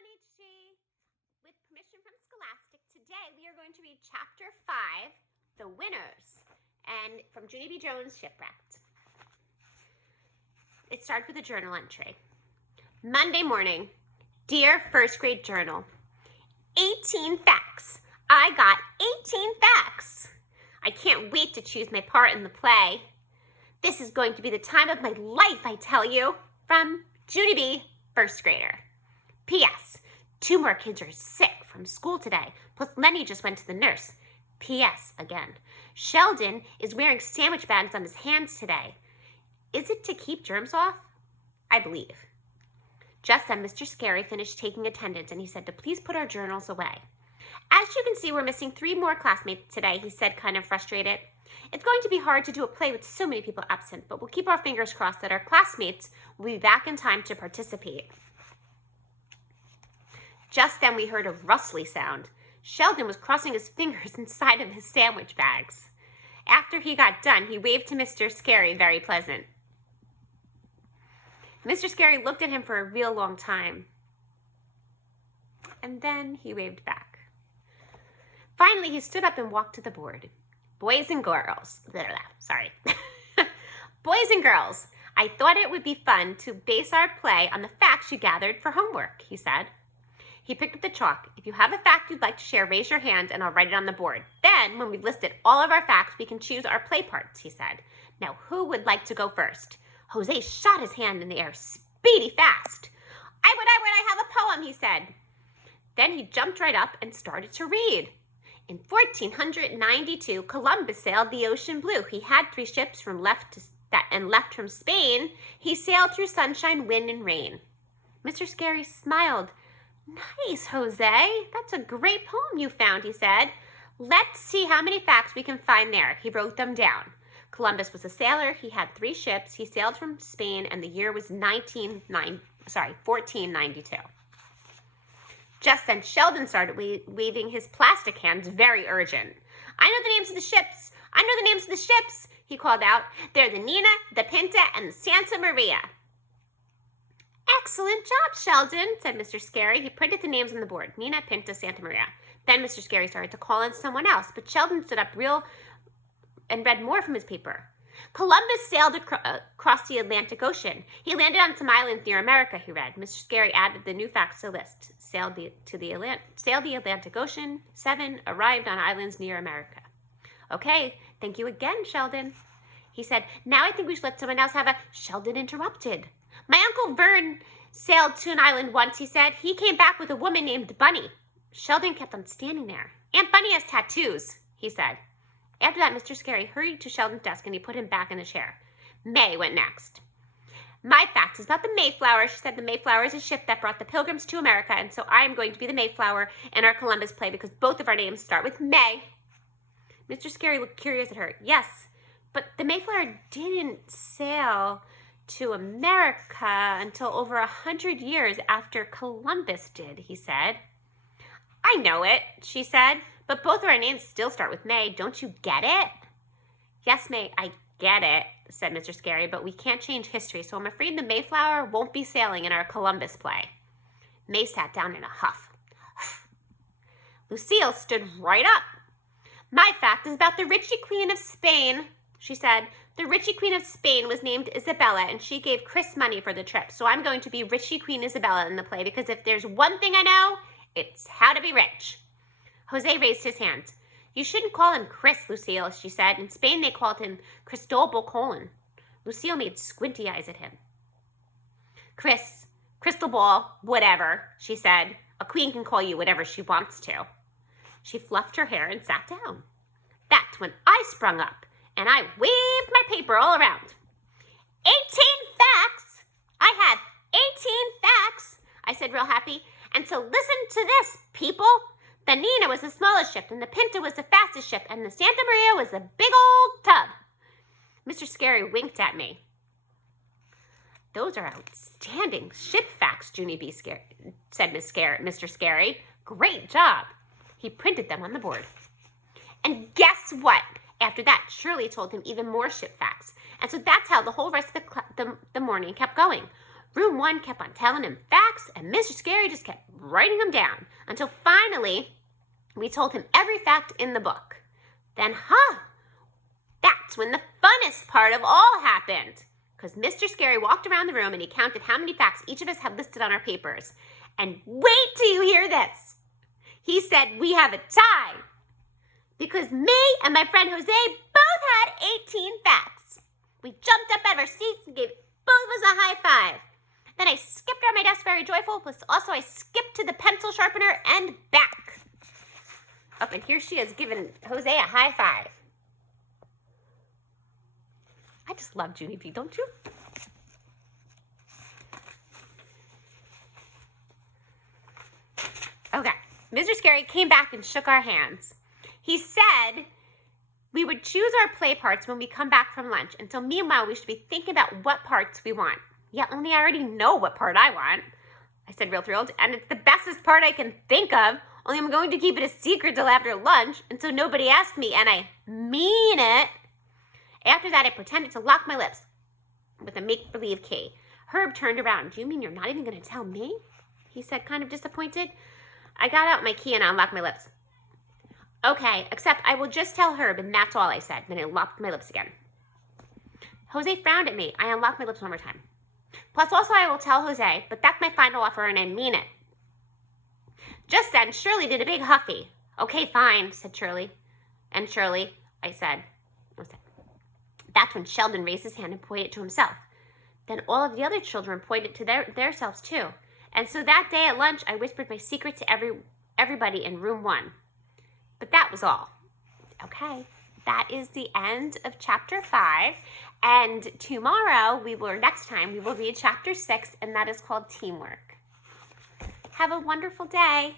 1HG. With permission from Scholastic, today we are going to read Chapter 5, The Winners, and from Junie B. Jones, Shipwrecked. It starts with a journal entry. Monday morning. Dear First Grade Journal, 18 facts. I got 18 facts. I can't wait to choose my part in the play. This is going to be the time of my life, I tell you. From Junie B., first grader. P.S. 2 more kids are sick from school today, plus Lenny just went to the nurse. P.S. again. Sheldon is wearing sandwich bags on his hands today. Is it to keep germs off? I believe. Just then, Mr. Scary finished taking attendance, and he said to please put our journals away. As you can see, we're missing 3 more classmates today, he said, kind of frustrated. It's going to be hard to do a play with so many people absent, but we'll keep our fingers crossed that our classmates will be back in time to participate. Just then, we heard a rustly sound. Sheldon was crossing his fingers inside of his sandwich bags. After he got done, he waved to Mr. Scary, very pleasant. Mr. Scary looked at him for a real long time, and then he waved back. Finally, he stood up and walked to the board. Boys and girls, boys and girls, I thought it would be fun to base our play on the facts you gathered for homework, he said. He picked up the chalk. If you have a fact you'd like to share, raise your hand and I'll write it on the board. Then, when we've listed all of our facts, we can choose our play parts, he said. Now, who would like to go first? Jose shot his hand in the air, speedy fast. I would, I have a poem, he said. Then he jumped right up and started to read. In 1492, Columbus sailed the ocean blue. He had 3 ships from left from Spain. He sailed through sunshine, wind, and rain. Mr. Scary smiled. Nice, Jose. That's a great poem you found, he said. Let's see how many facts we can find there. He wrote them down. Columbus was a sailor. He had 3 ships. He sailed from Spain, and the year was 1492. Just then, Sheldon started waving his plastic hands, very urgent. I know the names of the ships. I know the names of the ships, he called out. They're the Nina, the Pinta, and the Santa Maria. Excellent job, Sheldon, said Mr. Scary. He printed the names on the board. Nina, Pinta, Santa Maria. Then Mr. Scary started to call in someone else, but Sheldon stood up and read more from his paper. Columbus sailed across the Atlantic Ocean. He landed on some islands near America, he read. Mr. Scary added the new facts to the list. Sailed the Atlantic Ocean. 7, arrived on islands near America. Okay, thank you again, Sheldon. He said, now I think we should let someone else have a... Sheldon interrupted. My Uncle Vern sailed to an island once, he said. He came back with a woman named Bunny. Sheldon kept on standing there. Aunt Bunny has tattoos, he said. After that, Mr. Scary hurried to Sheldon's desk and he put him back in the chair. May went next. My fact is about the Mayflower. She said the Mayflower is a ship that brought the Pilgrims to America, and so I am going to be the Mayflower in our Columbus play because both of our names start with May. Mr. Scary looked curious at her. Yes, but the Mayflower didn't sail to America until over 100 years after Columbus did, he said. I know it, she said. But both of our names still start with May. Don't you get it? Yes, May, I get it, said Mr. Scary, but we can't change history, so I'm afraid the Mayflower won't be sailing in our Columbus play. May sat down in a huff. Lucille stood right up. My fact is about the Ritchie Queen of Spain, she said. The Ritchie Queen of Spain was named Isabella, and she gave Chris money for the trip, so I'm going to be Ritchie Queen Isabella in the play because if there's one thing I know, it's how to be rich. Jose raised his hand. You shouldn't call him Chris, Lucille, she said. In Spain, they called him Cristobal Colon. Lucille made squinty eyes at him. Chris, crystal ball, whatever, she said. A queen can call you whatever she wants to. She fluffed her hair and sat down. That's when I sprung up, and I waved my paper all around. 18 facts! I had 18 facts, I said real happy. And so listen to this, people. The Nina was the smallest ship, and the Pinta was the fastest ship, and the Santa Maria was the big old tub. Mr. Scary winked at me. Those are outstanding ship facts, Junie B. said Mr. Scary. Great job. He printed them on the board. And guess what? After that, Shirley told him even more ship facts. And so that's how the whole rest of the morning kept going. Room 1 kept on telling him facts, and Mr. Scary just kept writing them down until finally we told him every fact in the book. Then, that's when the funnest part of all happened. Because Mr. Scary walked around the room and he counted how many facts each of us had listed on our papers. And wait till you hear this. He said we have a tie. Because me and my friend Jose both had 18 facts. We jumped up out of our seats and gave both of us a high five. Then I skipped around my desk very joyful, plus also I skipped to the pencil sharpener and back. Up, and here she is giving Jose a high five. I just love Junie P, don't you? Okay, Mr. Scary came back and shook our hands. He said we would choose our play parts when we come back from lunch, until meanwhile we should be thinking about what parts we want. Yeah, only I already know what part I want, I said, real thrilled, and it's the bestest part I can think of, only I'm going to keep it a secret till after lunch, and so nobody asks me, and I mean it. After that, I pretended to lock my lips with a make-believe key. Herb turned around. Do you mean you're not even going to tell me? He said, kind of disappointed. I got out my key and I unlocked my lips. Okay, except I will just tell Herb, and that's all, I said. Then I locked my lips again. Jose frowned at me. I unlocked my lips one more time. Plus, also, I will tell Jose, but that's my final offer, and I mean it. Just then, Shirley did a big huffy. Okay, fine, said Shirley. And Shirley, I said. That's when Sheldon raised his hand and pointed to himself. Then all of the other children pointed to their selves too. And so that day at lunch, I whispered my secret to everybody in room 1. But that was all. Okay, that is the end of chapter 5. And tomorrow, next time, we will read chapter 6, and that is called Teamwork. Have a wonderful day.